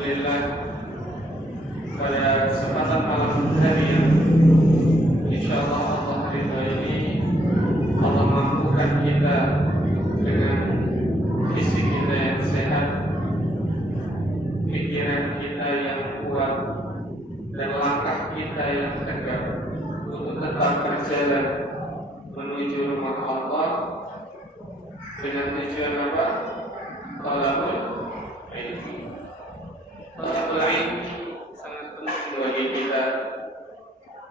Alhamdulillah, pada kesempatan malam hari yang insyaallah Allah ridha ini, Allah mampukan kita dengan fisik kita yang sehat, pikiran kita yang kuat, dan langkah kita yang tegak untuk tetap berjalan menuju rumah Allah dengan tujuan apa? Talabul ilmi. Talabul ilmi sangat penting bagi kita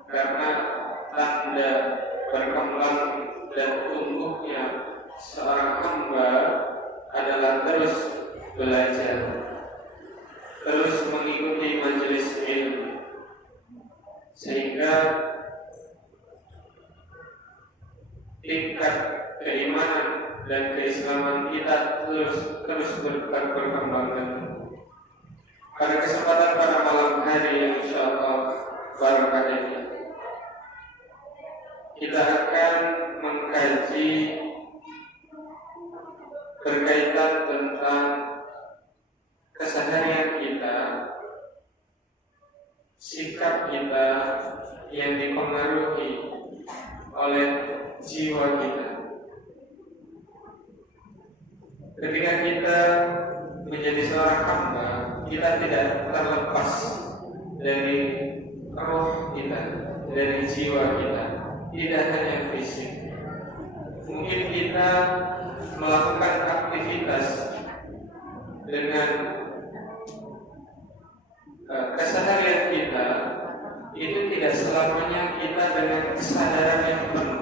karena tanda berkembang dan tumbuhnya seorang hamba adalah terus belajar, terus mengikuti majelis ilmu, sehingga tingkat keimanan dan keislaman kita terus berkembang. Pada kesempatan pada malam hari yang insyaallah barakah ini, kita akan mengkaji berkaitan tentang keseharian kita, sikap kita yang dipengaruhi oleh jiwa kita. Ketika kita menjadi seorang hamba, kita tidak terlepas dari roh kita, dari jiwa kita, tidak hanya fisik. Mungkin kita melakukan aktivitas dengan keseharian kita, itu tidak selamanya kita dengan kesadaran yang penuh.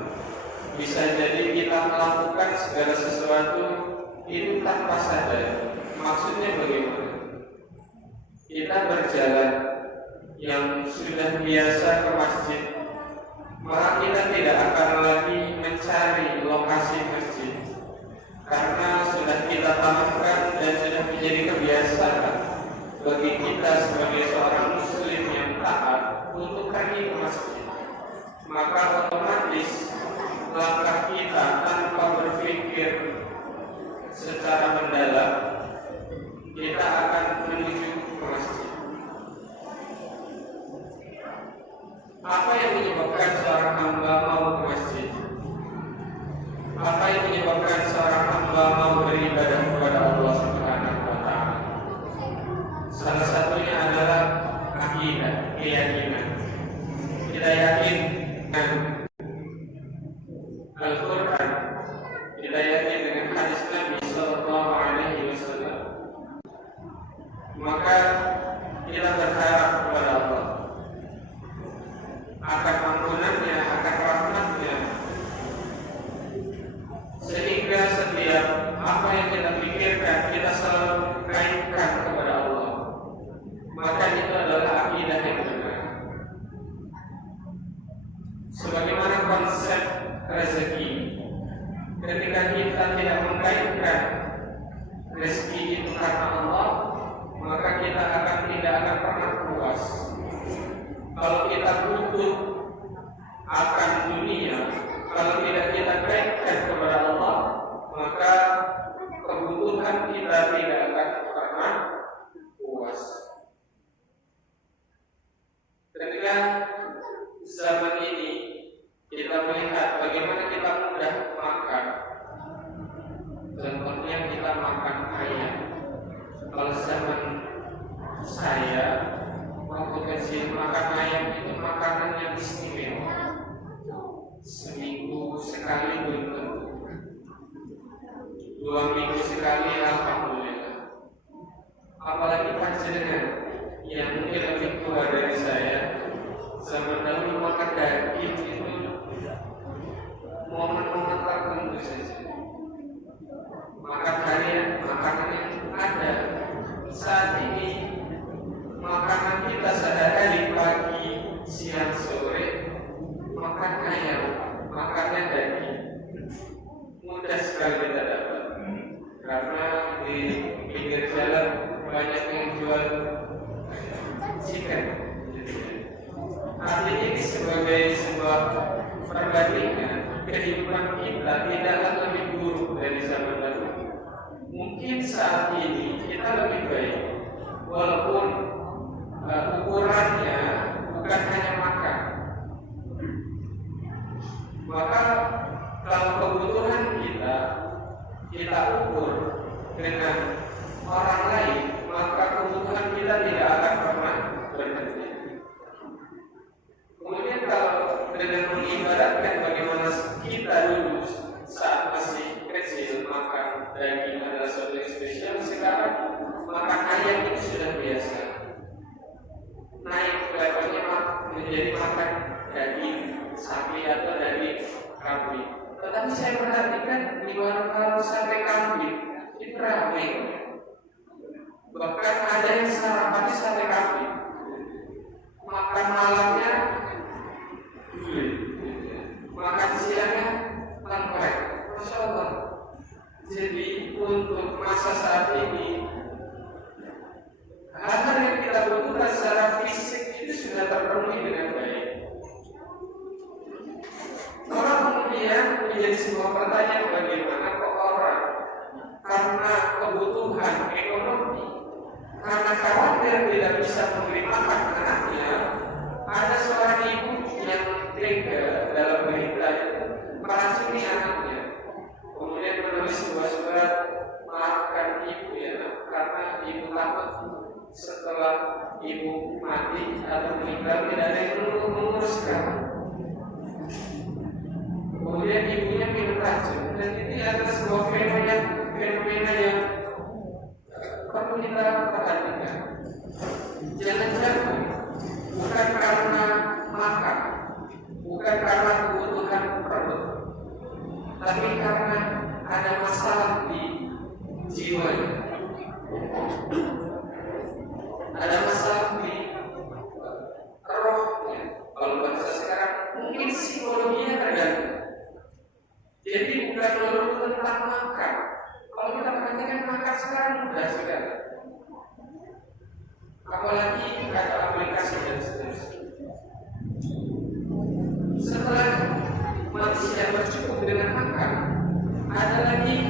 Bisa jadi kita melakukan segala sesuatu itu tanpa sadar. Maksudnya bagaimana? Kita berjalan yang sudah biasa ke masjid, maka kita tidak akan lagi mencari lokasi masjid karena sudah kita tanamkan dan sudah menjadi kebiasaan bagi kita sebagai seorang muslim yang taat untuk pergi ke masjid. Maka otomatis langkah kita tanpa berpikir secara mendalam, kita akan menuju ke masjid. Apa yang menyebabkan seorang hamba mau ke masjid? Apa yang menyebabkan seorang hamba mau beribadah kepada Allah Subhanahu wa Ta'ala? Salah satunya adalah akidah, keyakinan. Kita yakin dengan Al-Quran, kita yakin dengan hadis Nabi Sallallahu Alaihi Wasallam, maka kita berharap kepada Allah akan ampunannya, akan rahmatnya, sehingga setiap apa yang kita pikirkan kita selalu kaitkan kepada Allah. Maka itu adalah akidah yang benar. Sebagaimana konsep rezeki, ketika kita tidak mengkaitkan rezeki itu karena Allah, maka kita tidak akan pernah puas. Kalau kita butuh akan dunia, kalau tidak kita kaitkan kepada Allah, maka kebutuhan kita tidak akan pernah puas. Ketika zaman ini kita melihat bagaimana kita mudah makan, contohnya kita makan ayam. Kalau zaman saya waktu kecil, makan ayam itu makanan yang istimewa. Seminggu sekali belum tentu, 2 minggu sekali alhamdulillah. Apalagi panjenengan yang mungkin lebih tua dari saya, zaman dahulu makan daging itu momen-momen tertentu saja. Makan harian, makanan yang ada. Saat ini makanan kita sehari-hari, pagi, siang, sore, makan ayam, makannya daging. Mudah sekali kita dapat, karena di pinggir jalan banyak yang jual chicken. Artinya ini sebagai sebuah perbandingan, kehidupan kita tidaklah lebih buruk dari zaman dahulu. Mungkin saat ini kita lebih baik, walaupun ukurannya bukan hanya makan. Maka kalau kebutuhan kita ukur dengan orang lain, maka kebutuhan kita tidak akan pernah berhenti. Kemudian kalau dengan mengibaratkan bagaimana kita dulu saat masih kecil makan daging adalah sesuatu yang spesial, sekarang makan ayam itu sudah biasa. Naik levelnya menjadi makan daging sapi atau daging kambing. Tetapi saya perhatikan di warung sate kambing itu ramai. Bahkan ada yang sarapannya sate kambing, makan malamnya gulai, makan siangnya lengkap. Masya Allah. Jadi untuk masa saat ini, hal-hal yang kita butuhkan secara fisik itu sudah terpenuhi dengan baik. Orang kemudian menjadi sebuah pertanyaan, bagaimana kok orang karena kebutuhan ekonomi, karena khawatir tidak bisa memberi makan anaknya, ada seorang ibu yang tega dalam berita itu meracuni anaknya, kemudian menulis sebuah surat, maafkan ibu ya, karena ibu takut setelah ibu mati atau meninggal tidak ada yang menguruskan. Kemudian ibunya minum racun, dan ini adalah sebuah fenomena yang perlu kita perhatikan. Jangan-jangan bukan karena makan, bukan karena kebutuhan perut, tapi karena ada masalah di jiwanya, ada masalah di rohnya. Kalau bahasa sekarang mungkin psikologinya terganggu. Jadi bukan melulu tentang makan. Kalau kita perhatikan makan sekarang mudah sekali. Apalagi ada aplikasi dan seterusnya. Setelah manusia bercukup dengan makan, ada lagi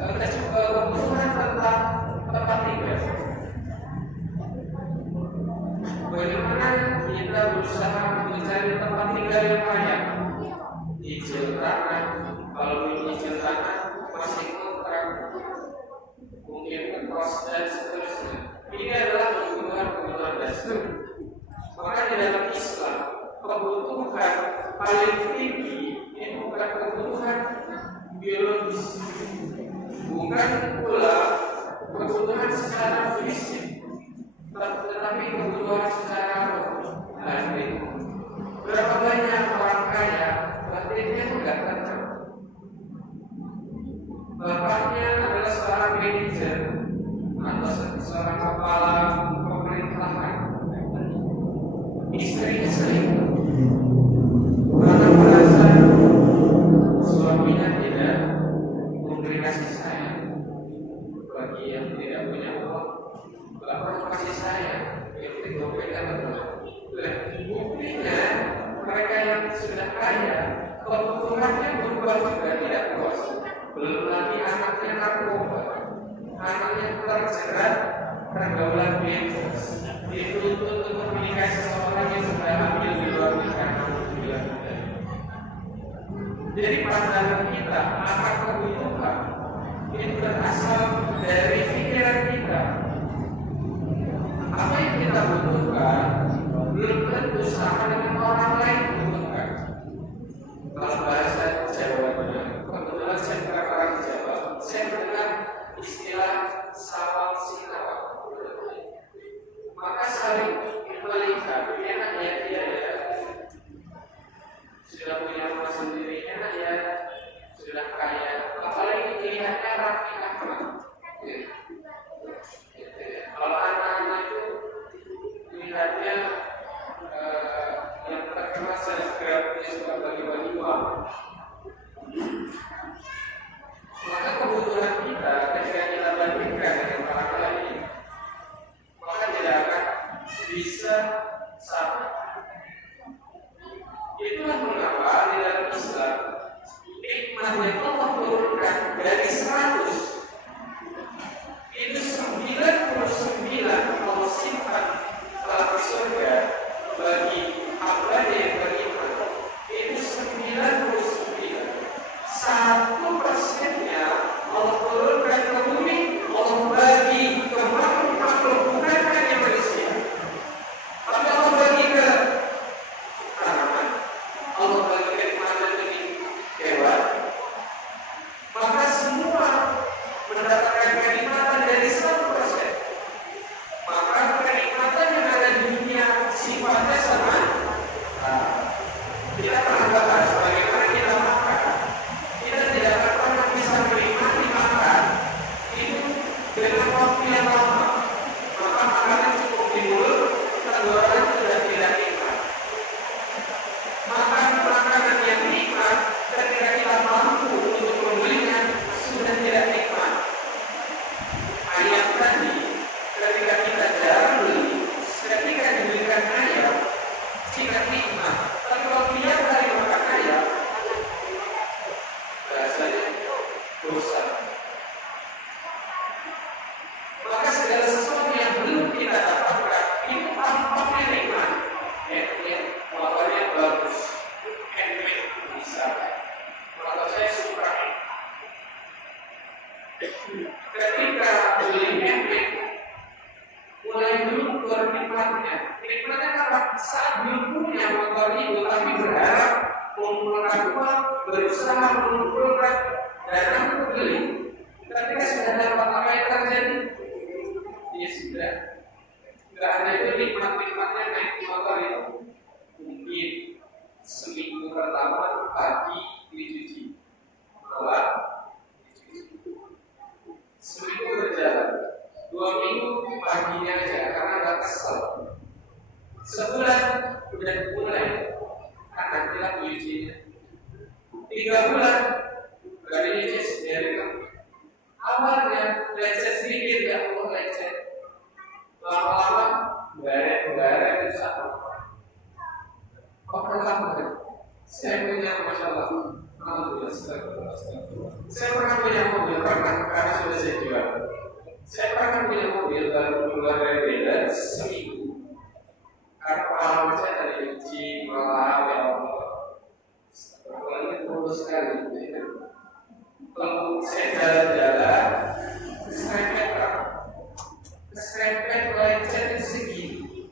kebutuhan tentang tempat tinggal. Bagaimana kita berusaha mencari tempat tinggal yang layak? Cicil tanah, kalau belum cicil tanah masih kontrak, mungkin kos dan seterusnya. Ini adalah kebutuhan dasar. Maka di dalam Islam, kebutuhan paling tinggi ini bukan kebutuhan biologis, bukan pula kebutuhan secara fisik, tetapi kebutuhan secara hati. Berapa banyak orang kaya batinnya tidak tenang. Bapaknya adalah seorang manajer atau seorang kepala pemerintahan, istrinya selingkuh karena merasa suaminya tidak memberi kasih sayang. Bagi yang tidak punya uang, tidak perlu kasih sayang, yang penting dompetnya betul. Buktinya mereka yang sudah kaya, kebutuhannya berubah juga tidak puas. Belum lagi anaknya narkoba, anaknya terjerat pergaulan bebas, dituntut untuk menikahi seseorang yang sudah hamil di luar nikah. Jadi pandangan kita akan kebutuhan itu berasal dari pikiran kita. Apa yang kita butuhkan belum tentu sama dengan orang lain butuhkan. Kalau bahasa Jawa, kebetulan saya bukan orang Jawa, saya mendengar istilah sawal sinawal. Maka saling melihat, enak ya dia ya, sudah punya rumah sendiri, enak ya, sudah kaya, apalagi pilihannya Raffi Ahmad. saat belum punya motor itu tapi berharap mengumpulkan uang, berusaha mengumpulkan dana untuk beli. Ketika sudah dapat apa yang terjadi, dia sudah nggak ada itu nikmat-nikmatnya naik motor itu. Mungkin seminggu pertama pagi dicuci, malam dicuci. Seminggu berjalan, 2 minggu paginya aja karena nggak kesel. Sebulan udah mulai akan hilang cucinya. 3 bulan gak dicuci sendiri kan. Awalnya lecet sedikit, gak perlu lecet. Lama-lama garet itu sama. Kok pertama kan? Saya punya masalah. Alhamdulillah, saya pernah punya mobil, karena sudah saya jual. Saya pernah punya mobil baru keluar dari beda seminggu. Karena pengalaman saya tadi cuci, malah ya Allah. Setelahnya terus sekali. Kalau saya jalan-jalan, keserempet lecet segini.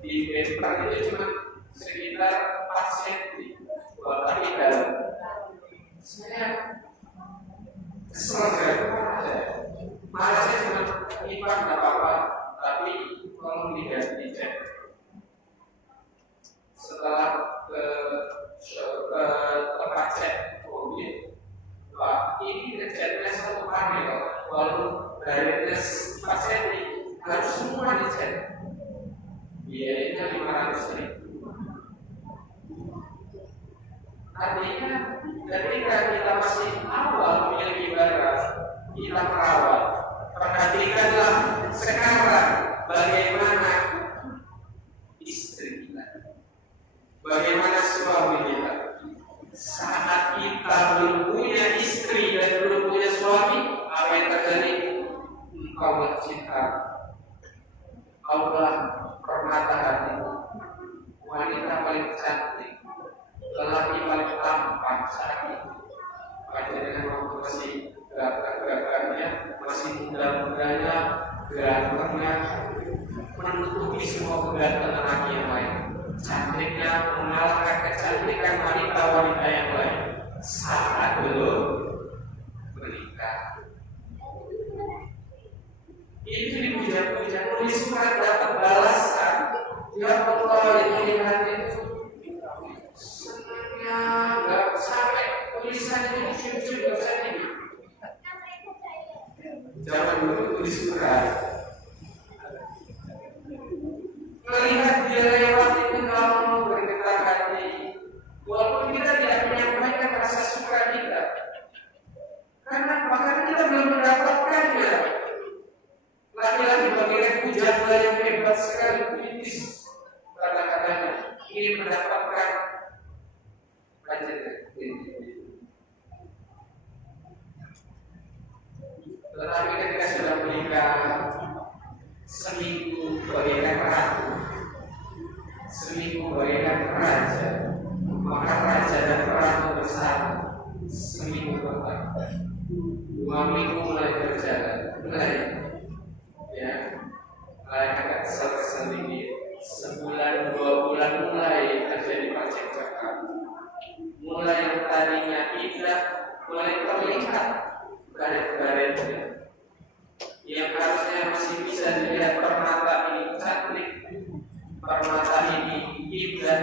Di bengkel itu cuma sekitar 4 cm. Tapi dalam saya kesel sekali. Malah saya cuma nyimpan nggak apa-apa, tapi tolong dicek. Setelah ke tempat cek mobil, wah ini ngeceknya 1 panel, walau dari 4 cm harus semua dicek. Biayanya 500.000. Artinya ketika kita masih awal memiliki barang, kita merawat. Perhatikanlah sekarang bagaimana istri kita, bagaimana suami kita. Saat kita belum punya istri dan belum punya suami, apa yang terjadi? Engkau mencinta, Allah permata hati, wanita paling cantik, lelaki paling tampan saat itu. Pada dengan waktu masih gerakan-gerakannya, masih muda-mudanya, gantengnya, menutupi semua kegantengan laki yang lain. Cantiknya mengalahkan kecantikan wanita-wanita yang lain saat belum menikah. Itu dipuja-puja, nulis surat dapat balasan. Ya Allah, yang melihat itu senangnya nggak sampai tulisannya cium-cium nggak sampai. Jangan dulu tulis surat. Melihat dia lewat itu kamu bergetar hati, walaupun kita tidak menyampaikan rasa suka kita, karena bahkan kita belum mendapatkannya. Laki-laki bagian pujangga yang hebat sekali, kritis kata-katanya, ingin mendapatkan budget. Tetapi ketika sudah menikah, seminggu bagaikan ratu, seminggu bagaikan raja, maka raja dan ratu bersama. Seminggu pertama, 2 minggu mulai berjalan, mulai agak kesel dikit. Sebulan 2 bulan mulai terjadi percekcokan. Mulai yang tadinya indah, mulai terlihat baret-baretnya. Yang harusnya masih bisa dilihat permata ini cantik, permata ini indah,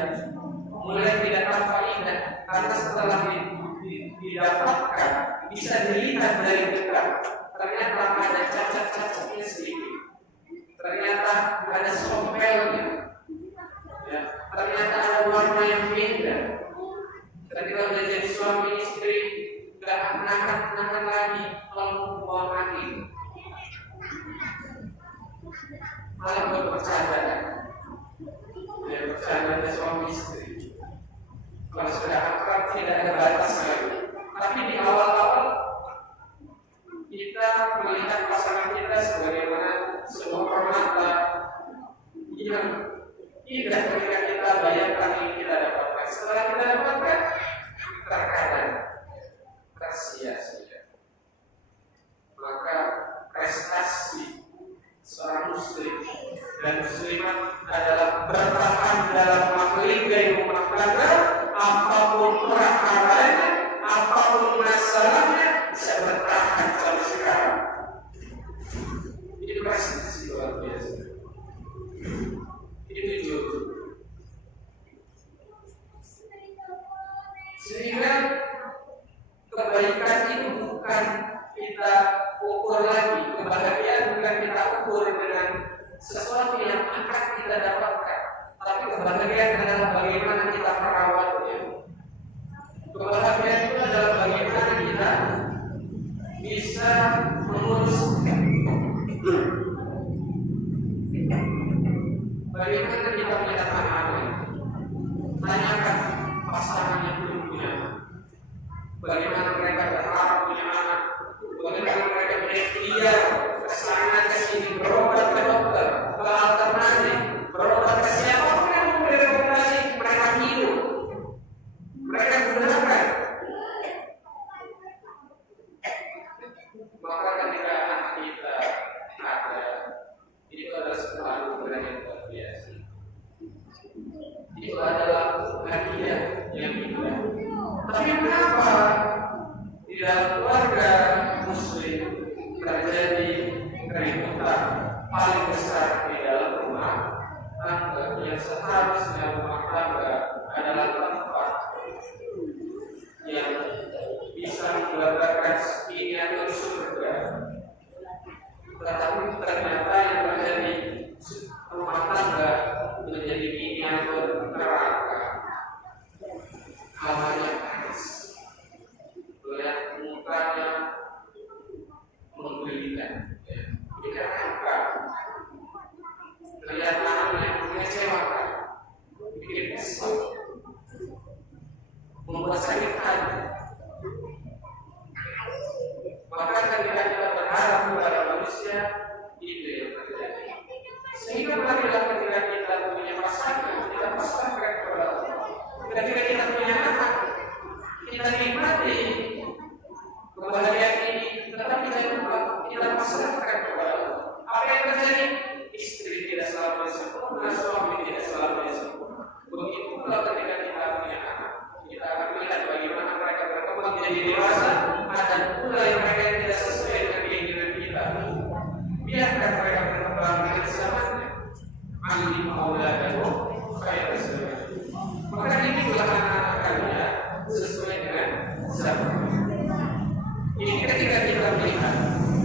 mulai tidak tampak indah karena setelah didapatkan bisa dilihat dari dekat. Ternyata ada cacat-cacatnya sedikit, ternyata ada sompelnya, ya, ternyata ada warna yang beda. Ketika sudah jadi suami istri, nggak nahan lagi kalau buang angin. Malah buat bercanda, ya bercanda suami istri. Kalau sudah akrab tidak ada batas lagi. Tapi di awal-awal kita melihat pasangan kita sebagaimana sebuah permata yang indah ketika kita bayangkan yang kita dapatkan. Setelah kita dapatkan, terkadang tersia-sia. Maka prestasi seorang muslim dan muslimat adalah bertahan dalam kebahagiaan bukan kita ukur dengan sesuatu yang akan kita dapatkan, tapi kebahagiaan adalah bagaimana kita merawatnya. Kebahagiaan itu adalah bagaimana kita bisa mengurus, bagaimana kita melihat anak-anak. Tanyakan pasangan yang belum punya anak, bagaimana mereka berharap punya anak, bagaimana mereka berikhtiar kesana kesini, berobat ke dokter, ke alternatif, berobat ke siapapun yang memberi rekomendasi, mereka hidup, mereka gunakan. Maka ketika anak kita ada, itu adalah sebuah anugerah yang luar biasa. Itu adalah hadiah yang indah. Tapi kenapa di dalam keluarga Muslim terjadi keributan paling besar di dalam rumah tangga, yang seharusnya rumah tangga adalah tempat yang bisa menggambarkan ini atau surga, tetapi ternyata yang terjadi rumah tangga menjadi ini atau neraka. Hawanya panas, melihat mukanya menggelikan, tidak angka, melihat anaknya yang mengecewakan, bikin kesal, membuat sakit hati. Maka ketika kita berharap kepada manusia, itu yang terjadi. Sehingga marilah ketika kita punya pasangan, kita pasrahkan kepada Allah. Ketika kita punya anak, kita nikmati kebahagiaan ini, tetapi kita lupa, kita pasrahkan kepada Allah. Apa yang terjadi? Istri tidak selalu sempurna, suami tidak selalu sempurna. Begitu pula ketika kita punya anak, kita akan melihat bagaimana mereka berkembang menjadi dewasa. Ada pula yang mereka tidak sesuai dengan keinginan kita. Biarkan mereka berkembang dengan zamannya. Alim auladahu khair zaman. Maka ini adalah anak-anak kalian sesuai dengan zaman. Ini ketika kita melihat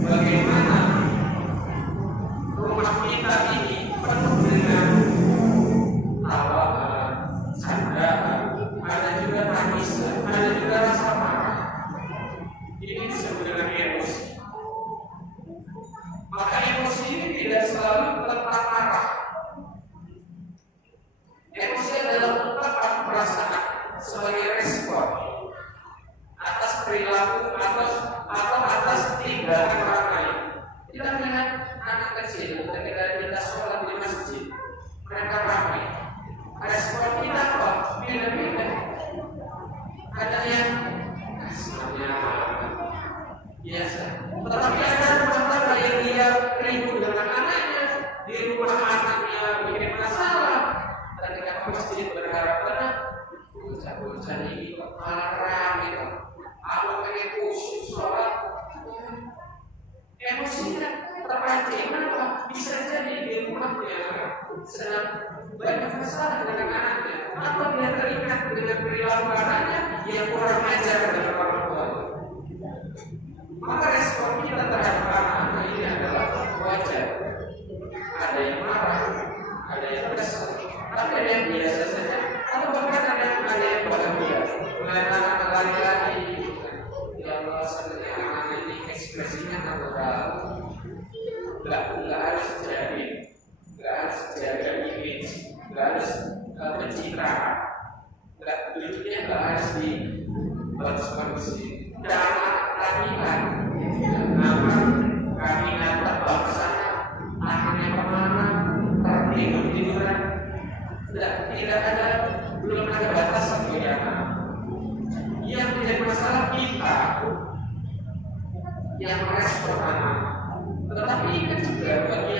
bagaimana rumah kita ini penuh dengan tawahan, candaan, ada juga tangisan, ada juga rasa marah. Ini disebut dengan emosi. Maka emosi ini tidak selalu tentang marah. Emosi adalah ungkapan perasaan sebagai respon atas perilaku atau atas tindakan orang lain. Kita melihat anak kecil ketika kita sholat di masjid, mereka ramai. Respon kita apa? Beda-beda. Ada yang kasihnya biasa, tetapi ada rumah tangga yang dia ribut dengan anaknya, di rumah anaknya bikin masalah. Ketika masjid berharap tenang, bocah-bocah ini marah gitu. Aku pengen khusyuk sholat, emosinya terpancing. Kenapa? Bisa jadi di rumahnya sedang banyak masalah dengan anaknya, atau dia terikat dengan perilaku anaknya yang kurang ajar dengan orang tua. Maka respon kita terhadap anak-anak ini adalah wajar. Ada yang marah, ada yang kesal, ada yang biasa saja, atau bahkan ada yang bahagia. Melihat anak laki-laki, ya Allah, sebenarnya anak ini ekspresinya natural. Nggak harus jadi, nggak harus jaga image, nggak harus pencitraan, lucunya nggak harus di bagus-bagusin. Dan anak-anak nama kami nata bangsa, anaknya pemarah, tertidur-tiduran. Tidak ada, belum ada batasan bagi anak. Yang menjadi masalah kita yang merespon anak. Tetapi ingat juga bagi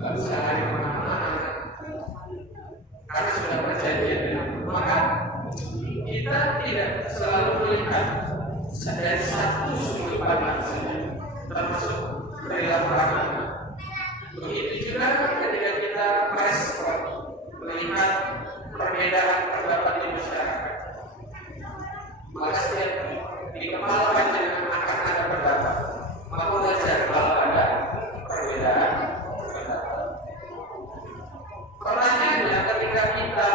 sehari kemana-mana karena sudah perjanjian dengan maka kita tidak selalu melihat dari satu sudut pandang saja, termasuk perilaku agama. Begitu juga ketika kita merespon melihat perbedaan pendapat di masyarakat, maka setiap di kepala panjenengan akan ada pendapat, maka wajar kalau ada perbedaan pendapat. Pertanyaannya, ketika kita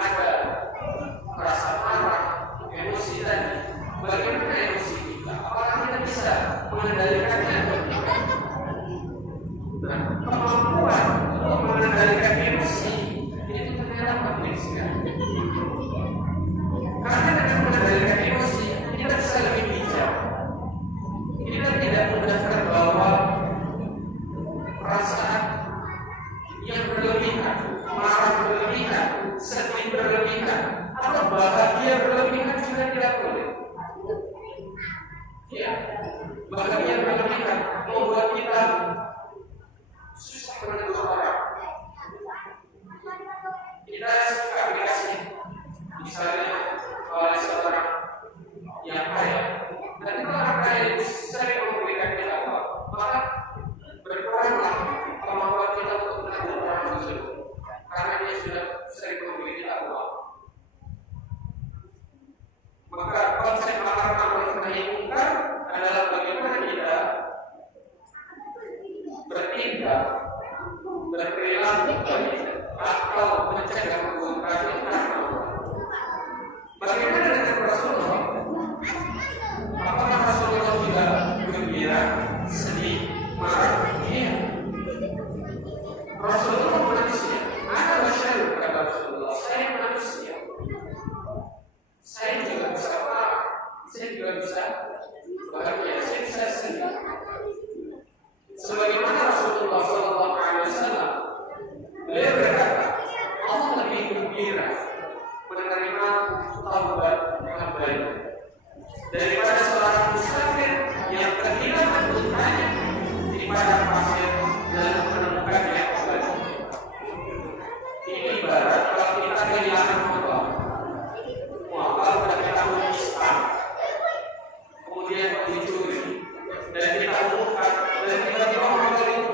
ada rasa marah, emosi tadi, bagaimana emosi kita? Apakah kita bisa mengendalikannya? Nah, kemampuan untuk mengendalikan emosi itu ternyata penting sekali. Karena dengan mengendalikan emosi, kita bisa lebih bijak. Kita tidak mudah terbawa perasaan yang berlebihan, marah berlebihan, sedih berlebihan, atau bahagia berlebihan juga tidak boleh. Ya, bahagia berlebihan membuat kita susah menegur orang. Kita suka dikasih, misalnya oleh seorang yang kaya, dan itu orang kaya itu sering memberikan kita uang, maka berkuranglah kemampuan kita untuk menegur orang tersebut, karena dia sudah sering memberi kita uang. Maka konsep amar ma'ruf nahi munkar adalah bagaimana kita bertindak, berperilaku atau mencegah kemungkaran karena Allah. Bagaimana dengan Rasulullah? Apakah Rasulullah juga gembira, sedih, marah? Iya. Rasulullah manusia. Ana masyarakat kata Rasulullah. Saya manusia. Saya juga bisa marah. Saya juga bisa bahagia. Saya bisa sedih. Sebagaimana Rasulullah SAW, beliau berkata, Allah lebih gembira menerima taubat hambanya daripada seorang musafir yang kehilangan untanya di padang pasir dan menemukannya kembali. Ini ibarat kalau kita kehilangan motor, motor dan kita menyistam, kemudian dicuri, dan kita umumkan dan kita bawa motor itu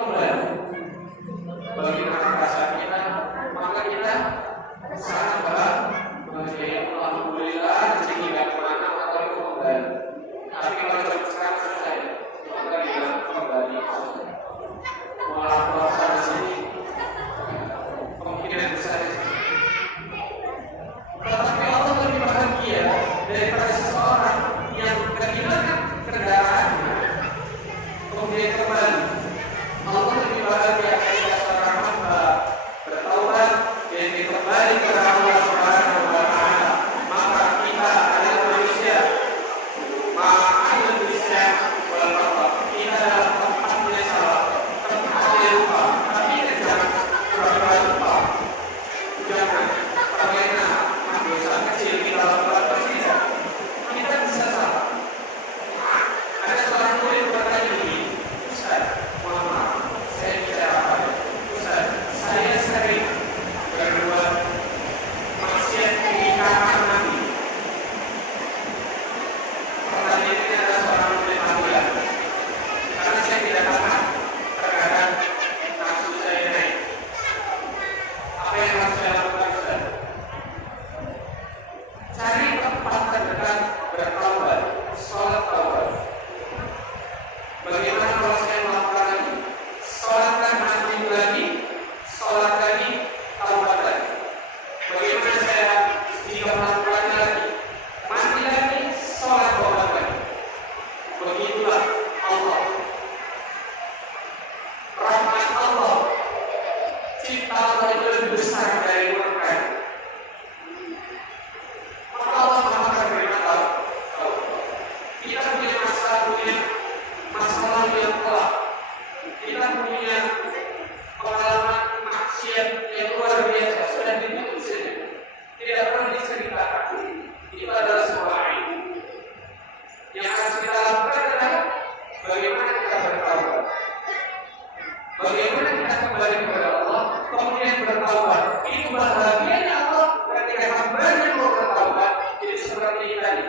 Bagaimana kita kembali kepada Allah, kemudian bertaubat. Itu bahagianya Allah ketika hambanya mau bertaubat. Jadi seperti ini tadi.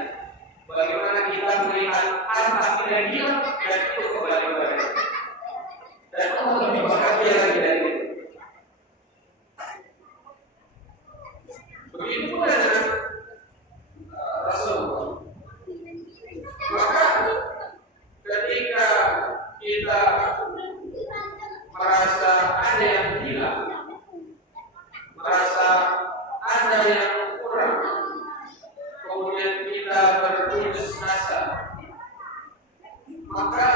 Bagaimana kita melihat harta kita hilang dan itu kembali kepada Allah. Dan Allah lebih bahagia lagi dari itu. Begitu pula dengan Rasulullah. Maka ketika kita merasa ada yang hilang, merasa ada yang kurang, kemudian kita berputus asa, maka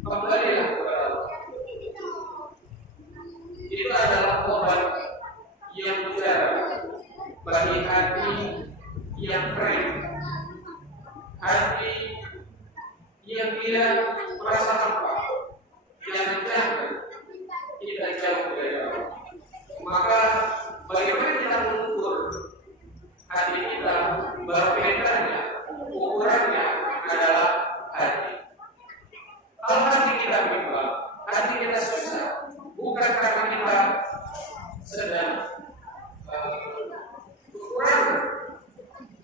kembalilah kepada Allah. Itu adalah obat yang mutiara bagi hati yang kering, hati yang dia merasa hampa, yang menjaga kita jauh dari Allah. Maka bagaimana kita mengukur hati kita? Barometernya, ukurannya adalah hati. Kalau hati kita bimbang, hati kita susah, bukan karena kita sedang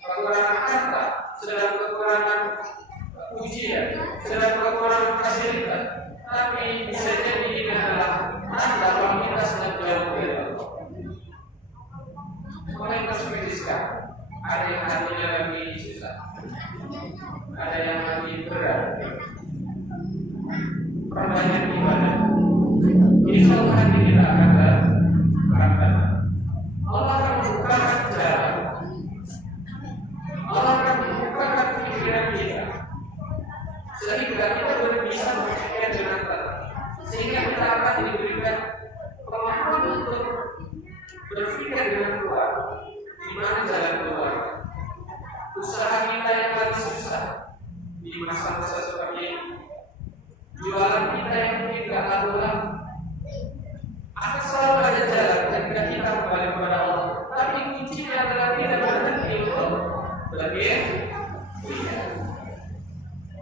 kekurangan harta, sedang kekurangan ujian, sedang kekurangan fasilitas, tapi bisa jadi ini adalah tanda bahwa kita sedang jauh dari Allah. Orang yang terspediskan, ada yang hatinya lagi susah, ada yang lagi berat. Perbanyak ibadah, insya Allah hati kita akan berangkat. Allah akan membukakan jalan, Allah akan membukakan pikiran kita, sehingga kita bisa berpikir dengan tenang, sehingga kita akan diberikan kemampuan untuk berpikir dengan kuat di mana jalan keluar. Usaha kita yang paling susah di masa-masa seperti ini, jualan kita yang mungkin gak laku-laku, akan selalu ada jalan ketika kita kembali kepada Allah. Tapi kuncinya adalah kita berhenti untuk berpikir.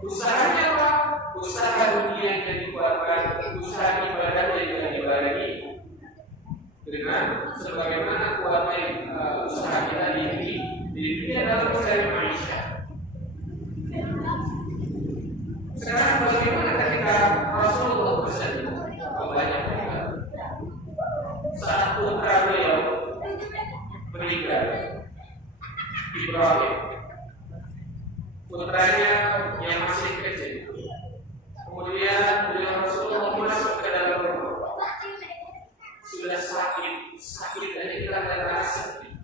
Usahanya apa? Usaha dunia yang dikuatkan, usaha ibadah yang juga dibagi dengan sebagaimana kuatnya usaha kita di dunia dalam mencari manusia. Sekarang bagaimana ketika Rasulullah bersedih banyak saat putra beliau meninggal, Ibrahim, putranya yang masih kecil. Kemudian beliau Rasulullah masuk ke dalam rumah, sudah sakit dan kita tidak sedih.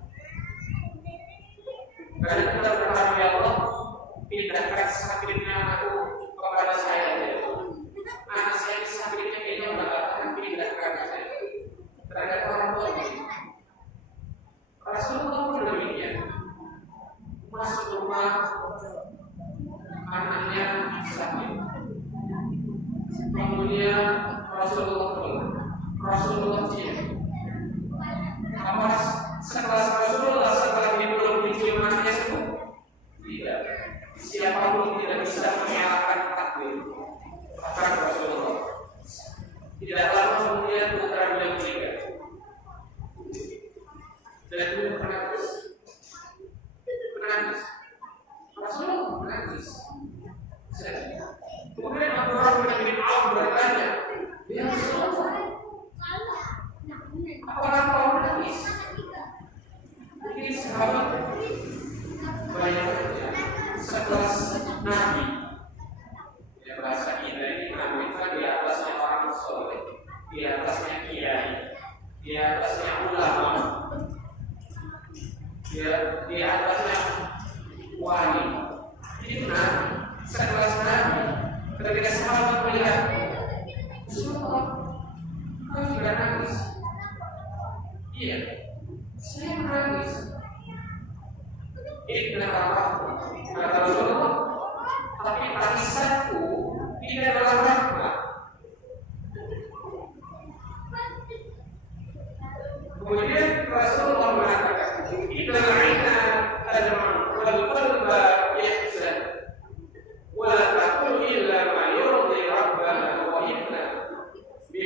Karena kita berharap ya Allah, pindahkan sakitnya aku kepada saya. Anak saya sakitnya kayaknya udah akan pindahkan saya. Terhadap orang tua ini, Rasulullah pun demikian. Masuk rumah, anaknya sakit. Kemudian Rasulullah pulang. Rasulullah diam. Apa sekelas Rasulullah setelah ini belum dicium anaknya sembuh? Tidak. Siapapun tidak bisa menyalahkan takdir. Bahkan Rasulullah. Tidak lama kemudian putra beliau meninggal. Dan beliau menangis. Rasulullah menangis. Kemudian Abdurrahman bin Auf bertanya, "Ya Rasulullah, apakah kau menangis?" Ini sahabat banyak sekelas Nabi. Ya, bahasa kita ini Nabi itu di atasnya orang soleh, di atasnya kiai, di atasnya ulama, di atasnya wali. Itu Nabi, sekelas Nabi. Ketika sahabat melihat, Rasulullah, kau juga nangis? Iya, saya menangis. Inna Allah, kata Rasulullah, tapi tangisanku ini adalah rahmat. Kemudian Rasulullah mengatakan, Inna aina tadman wal qalba yahzan wa la taqul illa ma yurdi rabbana wa inna bi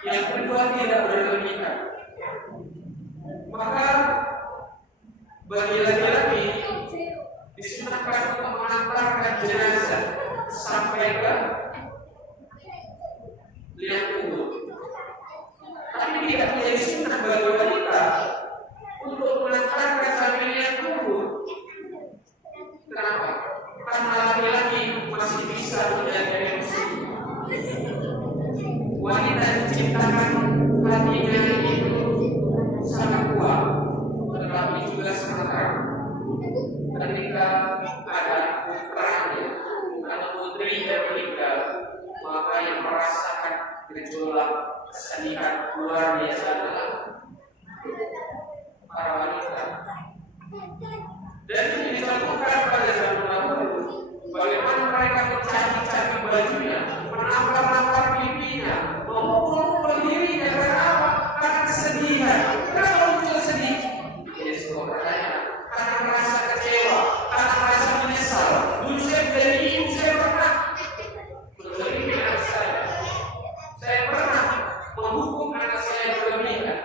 Yang kedua, tidak berlebihan. Maka bagi laki-laki disunahkan untuk mengantarkan jenazah sampai ke liang kubur. Tapi tidak menjadi sunnah bagi wanita untuk mengantarkan sampai liang kubur. Kenapa? Karena laki-laki masih bisa menjaga emosi. Wanita diciptakan hatinya itu sangat kuat, tetapi juga sangat terang. Ketika ada putranya atau putrinya meninggal, maka yang merasakan gejolak kesedihan luar biasa adalah para wanita. Dan ini dilakukan pada zaman dahulu. Bagaimana mereka mencari-cari bajunya, menampar-nampar pipinya, memukul-mukul dirinya. Karena apa? Karena kesedihan. Kenapa muncul sedih? Ini sebuah pertanyaan. Karena merasa kecewa, karena merasa menyesal. Dulu saya menjadi ibu, saya pernah menzalimi anak saya. Saya pernah menghukum anak saya berlebihan.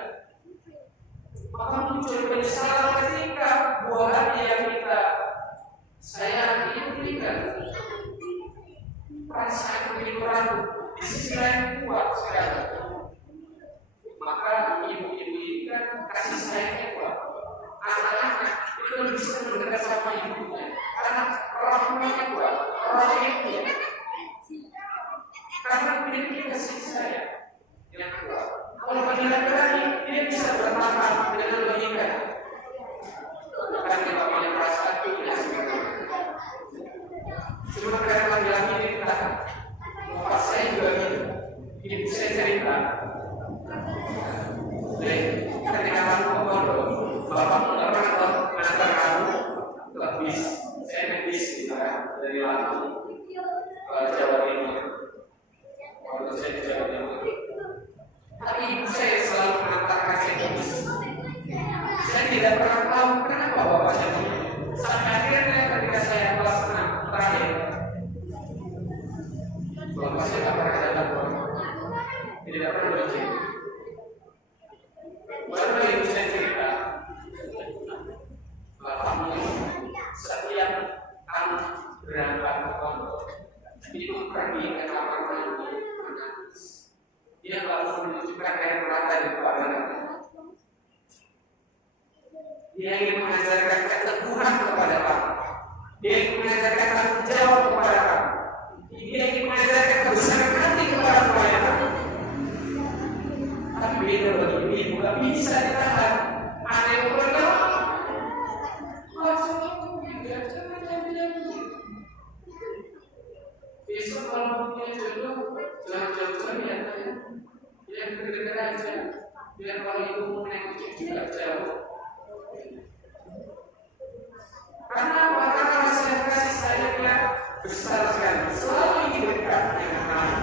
Maka muncul penyesalan ketika buah hati yang kita sayangi itu meninggal. Perasaan begitu ragu, di sisi lain kuat sekali. Maka ibu-ibu ini kan kasih sayangnya kuat. Anak-anak itu lebih bisa mendekat sama ibunya karena rahmatnya kuat, rahmatnya. Karena memiliki kasih sayang yang kuat. Kalau bagi laki-laki, dia bisa bertahan dengan logika. Karena bapaknya perasaan itu tidak sebenarnya. Cuma karena laki-laki ini ditahan. Bapak saya juga gitu. Ibu saya cerita. Jadi, ketika kamu ke pondok, bapak menerang mengantar kamu ke bis. Saya naik bis gitu kan, dari Lampung ke Jawa Timur. Waktu saya di Jawa Timur. Tapi ibu saya selalu mengantarkan saya ke bis. Saya tidak pernah tahu kenapa bapaknya begitu. Sampai akhirnya ketika saya kelas 6 terakhir, bapak saya tak pernah datang ke rumah. Tidak pernah bercerita. Baru ibu saya cerita, bapakmu setiap anak berangkat ke pondok itu pergi ke kamar mandi menangis. Dia lalu menunjukkan air mata di kepalanya. Dia ingin mengajarkan keteguhan kepada kamu. Dia ingin mengajarkan tanggung jawab kepada kamu. Dia ingin mengajarkan kebesaran hati kepada kamu. Tapi beda bagi ibu, gak bisa ditahan. Ada yang berdoa, langsung tidak jangan. Besok kalau punya jodoh, jangan ya. Yang dekat aja. Biar kalau ibu mau menengok juga jauh. Karena apa? Karena rasa kasih sayangnya besar sekali. Selalu ingin dekat dengan kamu.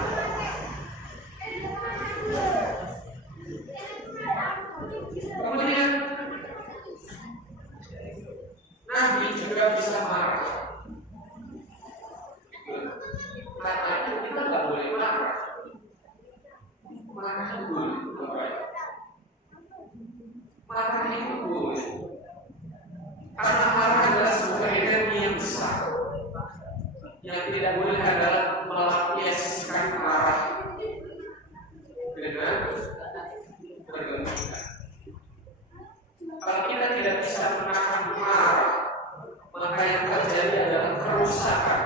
Kemudian Nabi juga bisa marah. Karena itu kita nggak boleh marah. Marah itu boleh, marah itu boleh. Karena marah adalah sebuah energi yang besar. Yang tidak boleh adalah melampiaskan marah dengan berlebihan. Kalau kita tidak bisa menahan marah, maka yang terjadi adalah kerusakan.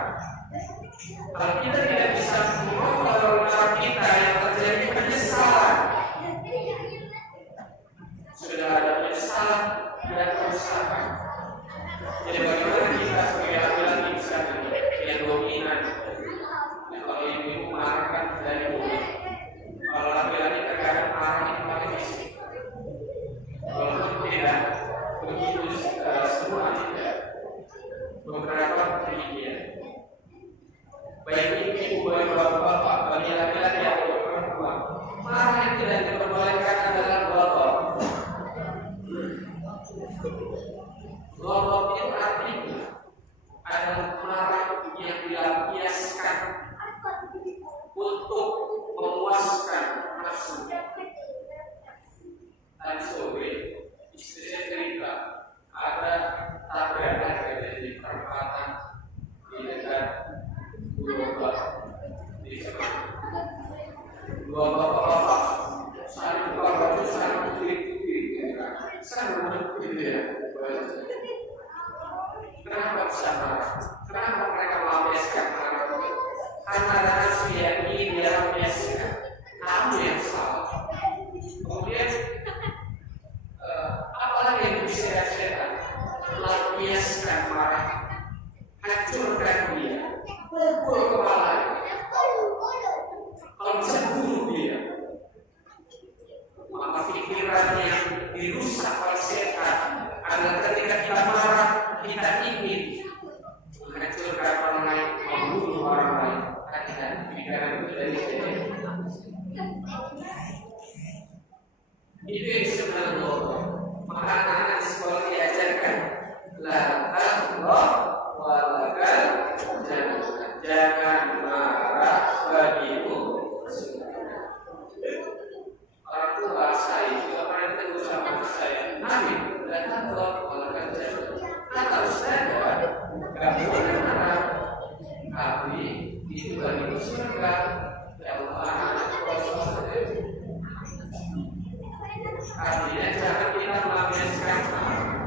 Kalau kita tidak bisa mengontrol marah kita, yang terjadi penyesalan. Sudah ada penyesalan dan kerusakan. Jadi bagaimana kita sebagai laki-laki bisa yang dominan? Kalau ibu marah kan dari mulut. Kalau laki-laki terkadang marah itu pakai fisik. Walaupun tidak begitu semua tidak. Beberapa demikian. Baik ibu, baik bapak, bagi laki-laki atau perempuan, marah yang tidak diperbolehkan adalah golok. Golok itu artinya adalah marah yang dilampiaskan untuk memuaskan nafsu. Tadi sore istri saya cerita ada tabrakan di perempatan di dekat Global di sana. Dua bapak-bapak saling berbagi, saling putih-putih, saling berbagi ya. Kenapa bisa marah? Kenapa mereka melampiaskan marah? Karena ada rahasia ini dia lampiaskan. Kamu yang salah. Kemudian apalagi yang bisa setan? Lampiaskan marah, hancurkan dia, pukul kepalanya. Kalau bisa bunuh dia, maka pikirannya dirusak oleh setan. Agar ketika kita marah, kita ingin menghancurkan orang lain, membunuh orang lain. Hati-hati, pikiran itu dari setan. Itu yang sebenarnya Allah. Maka anak-anak di sekolah diajarkan la taghdab wa la jangan marah bagimu. Orang tua saya juga pernah tegur sama saya, Nabi, la taghdab wa la kata Ustaz, gak boleh marah, tapi itu bagimu surga. Ya Allah, anak artinya jangan kita melampiaskan.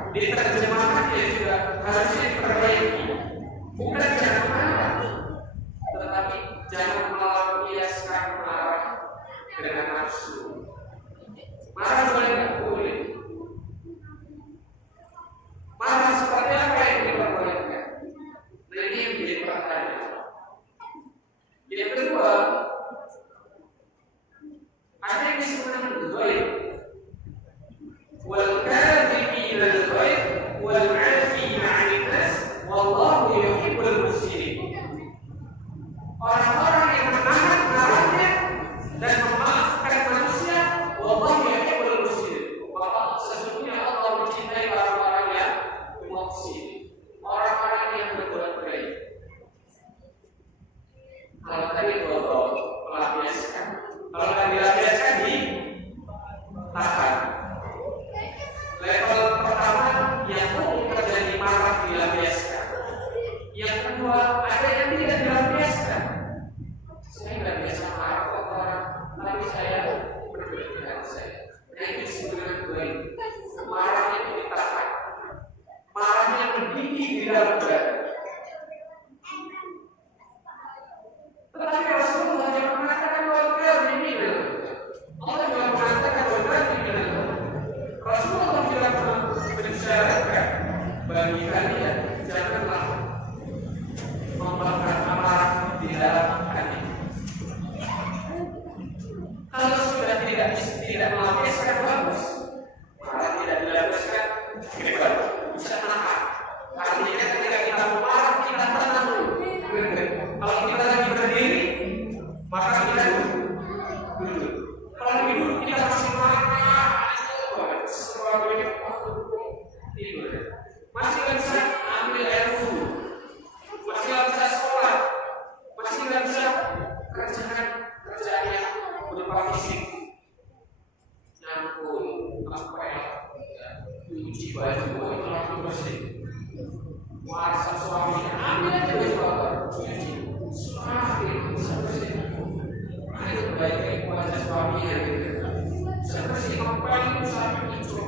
Diterjemahkannya juga harusnya diperbaiki. Bukan jangan marah, tetapi jangan melampiaskan marah dengan nafsu. Marah boleh nggak? Boleh. Marah seperti apa yang diperbolehkan? Nah, ini yang menjadi pertanyaan. Yang kedua, ada yang disebut ghaib. والكاذبين الغيظ والعافين عن الناس والله يحب المحسنين. Orang-orang yang menahan marahnya dan memaafkan manusia, wallahu yuhibbul muhsinin. Maka sesungguhnya Allah mencintai orang-orang yang muhsin, orang-orang yang berbuat baik. Kalau tadi Allah melampiaskan, kalau tidak dilampiaskan ditahan. Level pertama yang mungkin terjadi marah dilampiaskan. Yang kedua ada yang tidak dilampiaskan. Saya nggak biasa marah kok orang, tapi saya berbeda dengan saya. Nah itu sebenarnya baik. Marahnya itu ditahan. Marahnya berdiri di dalam badan. Tetapi Rasulullah yang mengatakan warga ini, Allah juga mengatakan warga ini. Rasulullah juga mensyaratkan bagi kalian janganlah membakar amarah di dalam hati. Kalau sudah tidak melampiaskan bagus, marah tidak dilampiaskan hebat, bisa menahan. Artinya ketika kita marah kita tenang dulu. Kalau kita lagi berdiri, maka kita duduk. Kalau duduk kita masih marah. Tidur. Masih nggak bisa ambil air wudhu, masih nggak bisa sekolah, masih nggak bisa kerjaan yang berupa fisik, nyampur, cuci baju, itu langsung bersih. Masak suaminya, ambil aja baju kotor, cuci, suami bisa bersih. Itu baik wajah suaminya gitu. Seperti ngapain suami itu.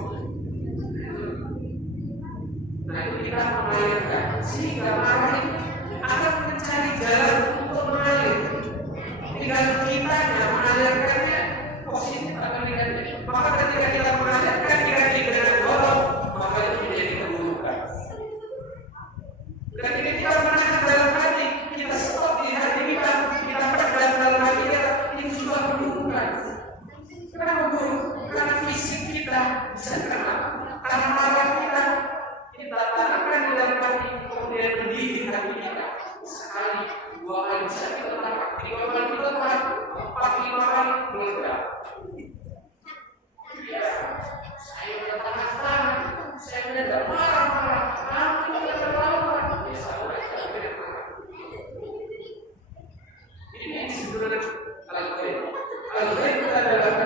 Nah itu kita mengalirkan sehingga marah ini akan mencari jalan untuk mengalir. Tinggal kita yang mengalirkannya positif atau negatif. Maka ketika kita mengalirkan diganti dengan dorong, maka itu menjadi keburukan. Ketika kita menahan dalam hati, kita stop di hati kita pedang dalam hati kita, ini juga keburukan. Kenapa buruk? Karena fisik kita bisa kena, karena marah kita tanamkan di dalam hati, kemudian mendidih hati kita. Sekali, dua kali bisa kita tangkap, tiga kali kita tangkap, 4, 5 kali meledak. Ya, saya sudah tahan, saya sudah marah-marah, aku tidak terlawan. Ya, saya tidak marah. Ini yang sebenarnya al-ghaib. Al-ghaib adalah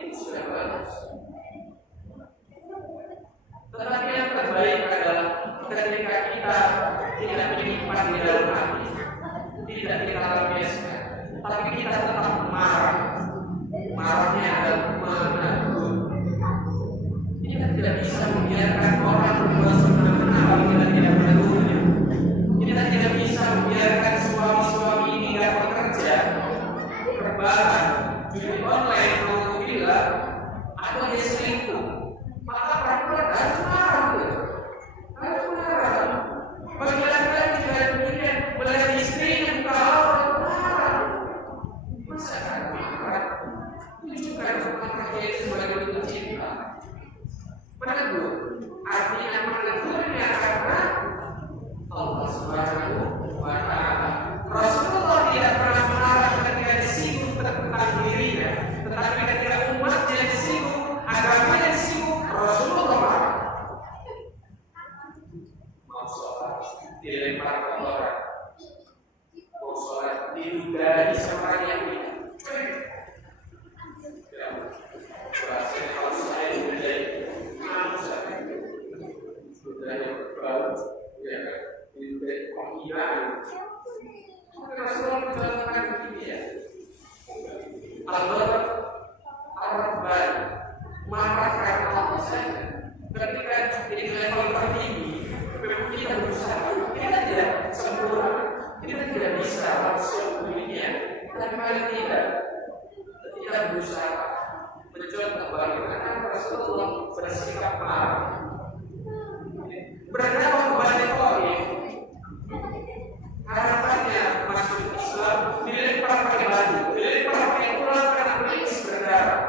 itu sudah bagus. Tetapi yang terbaik adalah ketika kita tidak menyimpan di dalam hati, tidak kita lampiaskan, tapi kita tetap marah. Marahnya adalah menegur. Kita tidak bisa membiarkan orang berbuat semena-mena kalau kita tidak menegurnya. Kita tidak bisa membiarkan suami-suami ini tidak bekerja, berbahan, judi online, alhamdulillah, atau dia selingkuh. Maka perempuan harus marah, harus marah. Bagi laki-laki juga demikian, melihat istrinya kalau marah, masa akan marah? Tunjukkan apakah dia sebagai bentuk cinta. Menegur, artinya menegurnya karena Allah Subhanahu wa Ta'ala. Rasulullah tidak pernah marah ketika disinggung tentang dirinya, tetapi ketika umatnya disinggung, agamanya disinggung, Rasulullah marah. Mau sholat dilempar ke orang, mau sholat diludahi sama yang ini. Berasa kalau saya diludahi, sudah yang berbau, ya kan? Diludahi penghinaan. Rasulullah menjelaskan begini ya. Allah Ar-Rahman marah karena Allah saja. Ketika di level tertinggi, kita berusaha, kita tidak sempurna, kita tidak bisa langsung demikian. Tapi paling tidak, kita berusaha mencontoh bagaimana Rasulullah bersikap marah. Berapa banyak orang harapannya masuk Islam dilempar pakai batu, dilempar pakai tulang karena kulit berdarah,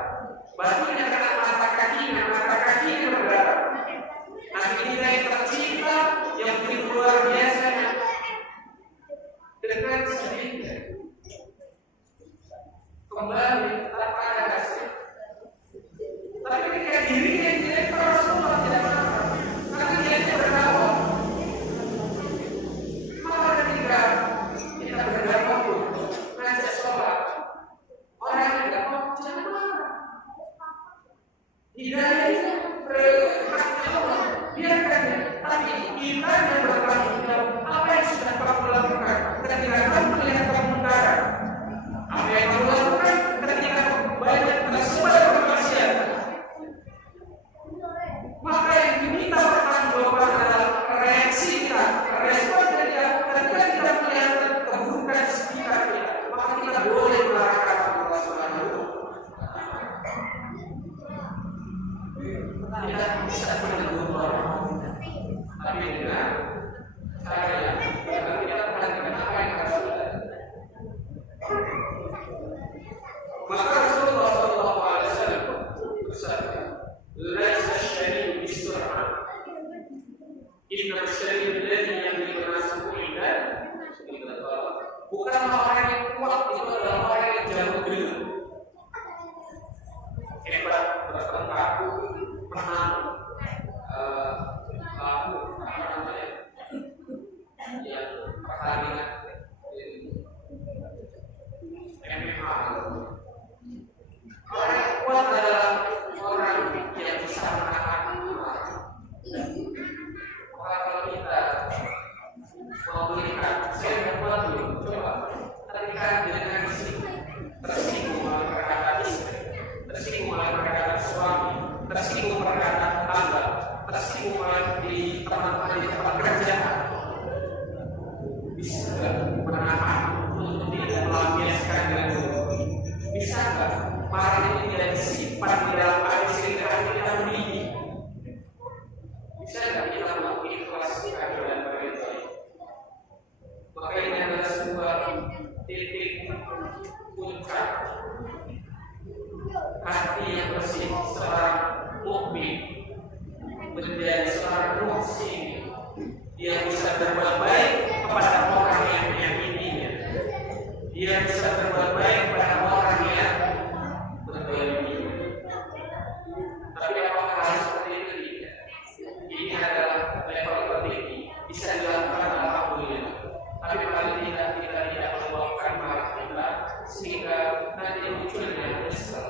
batunya karena mata kakinya berdarah. Nabi kita yang tercinta yang begitu luar biasa dengan sedihnya kembali tanpa ada hasil. Tapi ketika dirinya yang dilempar Rasulullah tidak marah, karena dia berdakwah. Maka ketika kita berdakwah pun ngajak sholat, orang yang berdakwah jangan marah. Hidayah itu haknya Allah, biarkan ya. Tapi kita yang bertanggung jawab apa yang sudah kamu lakukan ketika kamu melihat kemungkaran, apa yang kamu lakukan ketika banyak tersebar kemaksiatan. Maka yang diminta pertanggungjawaban adalah reaksi kita, respon kita ketika kita melihat keburukan sekitar kita. Maka kita boleh melarang Allah Subhanahu wa Ta'ala. Kita bisa menegur orang, tapi dengan cara yang kita perhatikan apa yang harus kita. Maka Rasulullah SAW bersabda, "Laisa syari'u bis-sur'ah, inna syari'u alladhi yamliku nafsuhu indah." Bukan orang yang kuat, itu adalah orang yang jago gelut, hebat, bertengkar, menang, laku, yang pertandingan MMA. Orang yang kuat adalah orang yang bisa menahan amarah. Maka kalau kita mau melihat, saya membuat dulu, coba ketika dengan tersinggung oleh perkataan istri, tersinggung oleh perkataan suami, tersinggung perkataan tetangga, tersinggung oleh di tempat kerjaan, bisa nggak menahan untuk tidak melampiaskan dengan dulu? Bisa nggak marah itu tidak disimpan di dalam hati sehingga kita mendidih? Bisa nggak kita melakukan ikhlas keadilan bagi itu? Maka ini adalah sebuah titik puncak hati yang bersih seorang mukmin menjadi seorang muhsin. Dia bisa berbuat baik kepada orang yang menyakitinya. Dia bisa berbuat baik kepada orang yang berzaliminya. Tapi apakah hal seperti itu tidak? Ini adalah level tertinggi, bisa dilakukan alhamdulillah. Tapi paling tidak kita tidak meluapkan marah kita sehingga nanti munculnya nyesel.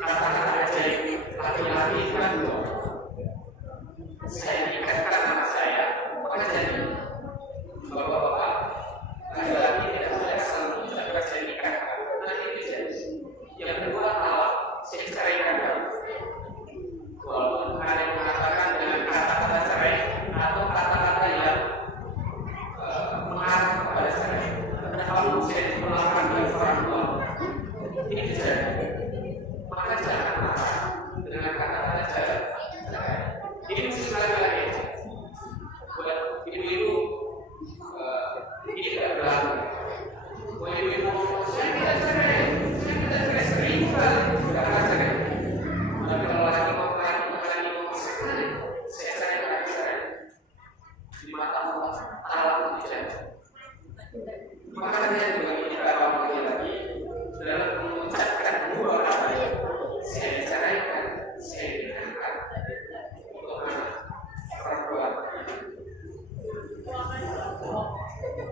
Kata-kata ajaib laki-laki kan loh. Saya nikahkan anak saya, maka jadi bapak-bapak laki-laki tidak boleh asal mengucapkan saya nikahkan. Nanti itu jadi. Yang kedua talak, saya ceraikan kamu. Walaupun ada yang mengatakan dengan kata-kata cerai atau kata-kata yang mengarah kepada cerai. Karena kalau saya melakukan dari orang tua, ini kejadian. Maka jangan marah dengan kata-kata cerai. Ini mesti sekali-kali. Buat ibu-ibu, ini tidak berlaku. Buat ibu-ibu ngomong, saya tidak cerai, seribu kali, tidak akan cerai. Tapi kalau lagi ngomong sekali, saya cerai. Di mata Allah, Allah itu jadi. Maka dia juga kita lagi dalam mengucapkan dua kata, saya ceraikan, saya nikahkan. Perempuan.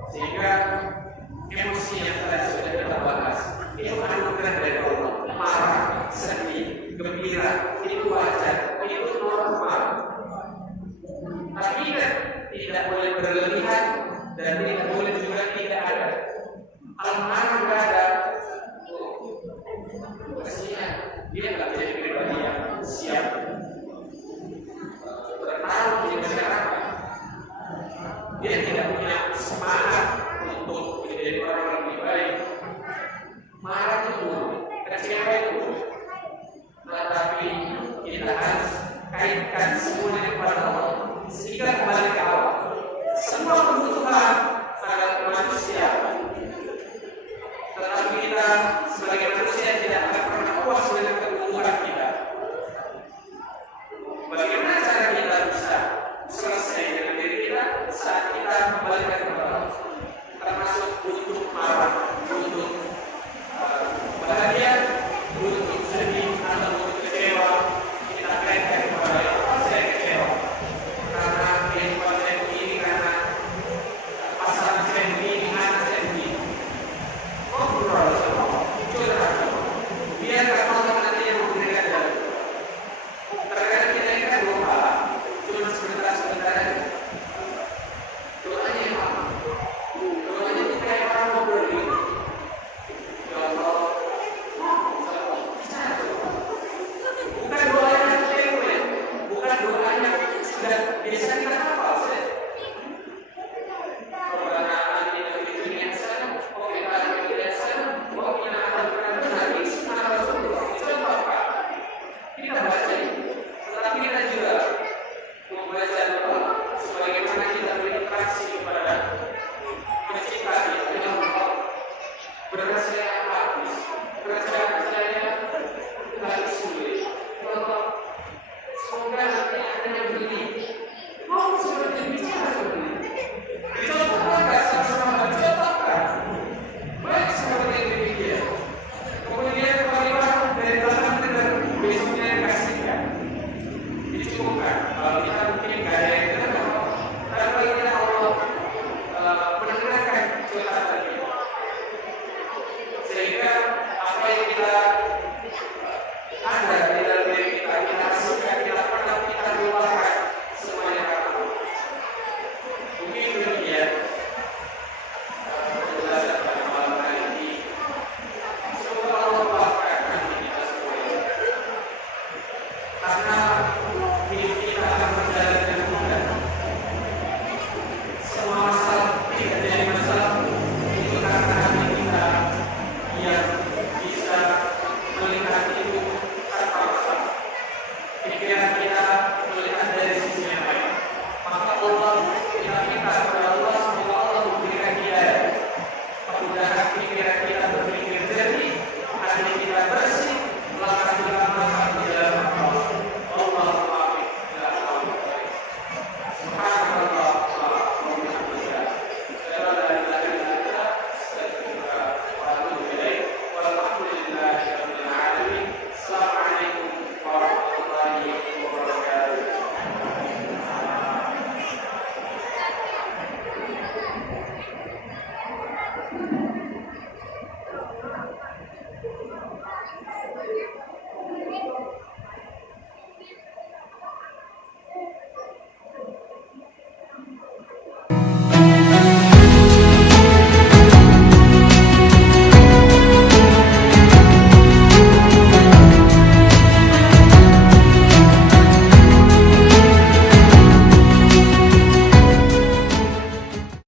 Sehingga emosi yang tadi sudah kita bahas itu anugerah dari Allah. Marah, sedih, gembira, itu wajar, itu normal. Tapi tidak boleh berlebihan dan tidak boleh juga tidak ada. Kalau marah tidak ada, kasihan dia nggak jadi pribadi yang siap bertarung di masyarakat. Dia tidak punya semangat untuk menjadi orang yang lebih baik. Marah itu, kecewa itu. Tetapi kita harus kaitkan semuanya kepada Allah. Sehingga kembali ke awal. Semua kebutuhan adalah manusia. Tetapi kita sebagai